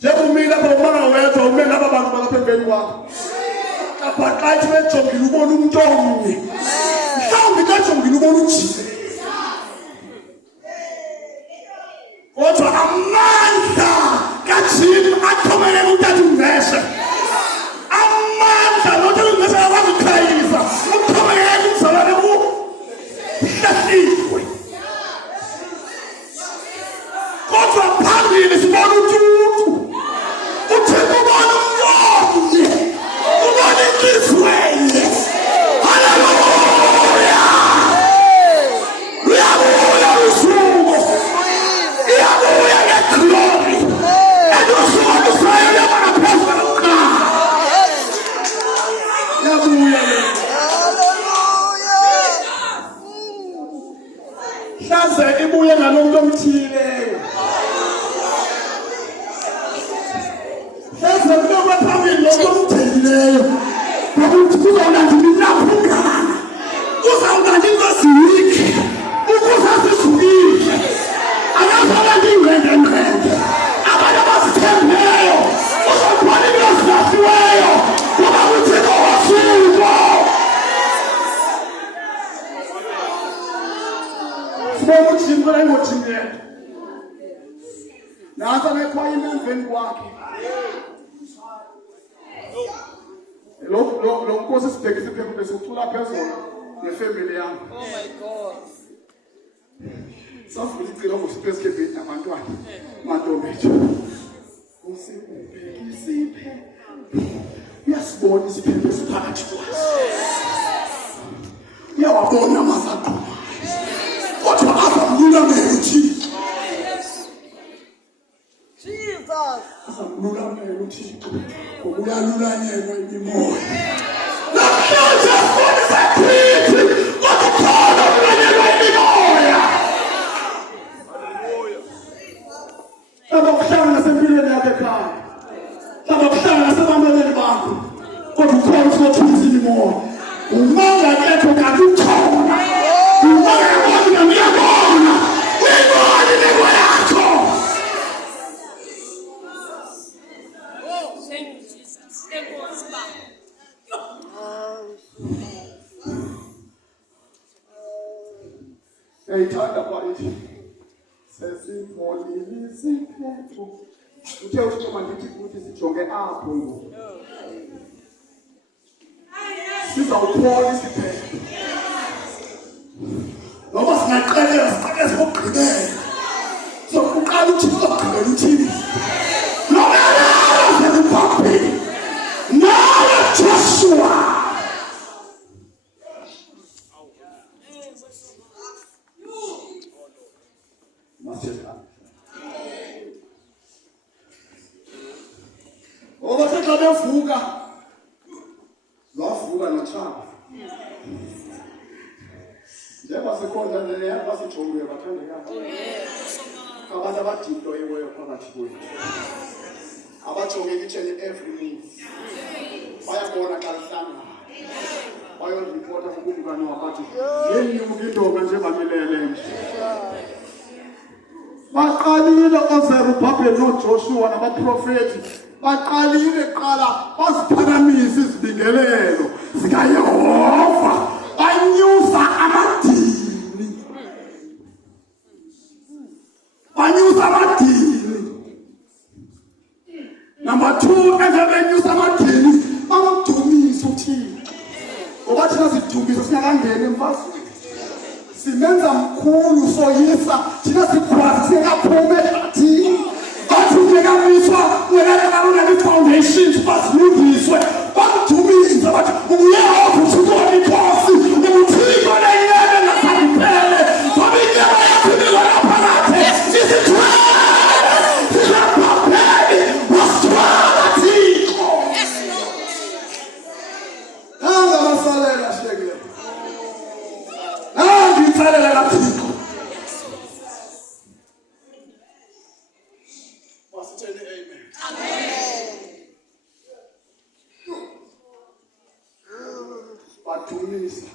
Jebumila bomanga wethu umele abantu bakapembeni kwakho. Kapaqathi wejongile ubona umuntu omnye. Mhlawumbe kajongile ubona uJesu. Kodwa amandla kaJesu athomelele uthatha umvese. Amandla lothi umvese akazikhayisa. Uthomelele umzalwane ku. Hlahliwe. Kodwa phambili sibona uThixo. Uthixo ubona umnqobi. Ubona inhliziyo. Haleluya. Uyabuya usuku. Uyabuya ngeglory. Usuku lusayo yabona phezulu kuqala. Uyabuya. Hlaze ibuye ngalomuntu omthileyo. Hlaze kuba phambili lo omthileyo. Ukuthi kuzawulandela laphuka. Uzawulandela ingozini. Ukuzasizukile. Akazalanda ingqengqengqenge. Abantu abazithembeyo. Uzawubona ingozilahliweyo. Ngoba uThixo wasuka. Sibona uJesu la ngothingela. Nasa nekhwaya emveni kwakhe. Lo nkosi sibhekise phezulu bese ucula phezulu nefamily yami. Oh my God. Safuna icela ngosipheske bed nabantwana. Mantombethu. Usiphe. Uyasibona isiphepho esiphakathi kwaso. Uyawabona amazaqoma. Kodwa azamlulamela uThixo. Jesus. Azamlulamela uThixo. Ukuyalulanyelwa imimoya. Namhlanje sibona sakhithi. Kodwa khona ulanyelwa imimoya. Abakuhlanga nasempilweni yakhe ekhaya. Abakuhlanga nasebameleli bakho. Kodwa ukhona usothunzi imimoya. Umanga ketho kanti ukhona. Umanga wona ngiyabona. Uyibona imimoya yakho. Eyithanda kwathi sesibolile isikhetho. Uthe uthi mandithi ukuthi sijonge apho ngoku. Sizawuphola isiphepho. Ngoba singaqelela siqekeze ngokugqibela. Sokuqala uThixo ogqibela uthini. Nomela sesiphambili. Nawe Joshua. Oba xa bevuka wavuka nothaba njengoba sikhona nje yabasijongwe bathandekayo abantu abadiployiweyo phakathi kwethu abajonge kitchen every minute bayabona xa lihlangana bayoripota kukumkani wabathi yenyuka indoda njengamilele nje baqalile oZerubhabheli noJoshua nabaprofethi baqalile qala baziphakamise izibingelelo zikaYehova banyusa amadini number 2 ezebenyusa amadini bamdumisa uThixo ngoba thina sidumisa singakangena emfazweni simenza mkhulu soyisa thina sikhwaza singakaphumi ehlathini bathi ungekamiswa ungekalekalunele i-foundations basilungiswe bamdumise bathi uYehova uthixo inkosi uThixo nenyele nasaliphele ngoba inyama yakho inikwa phakathi isithwele sizaphapheli wasithwala Thixo. Yes Lord. Nanga masalela shekile ngitsalela kaThixo. Wasithele amen. Amen. Bathumisa.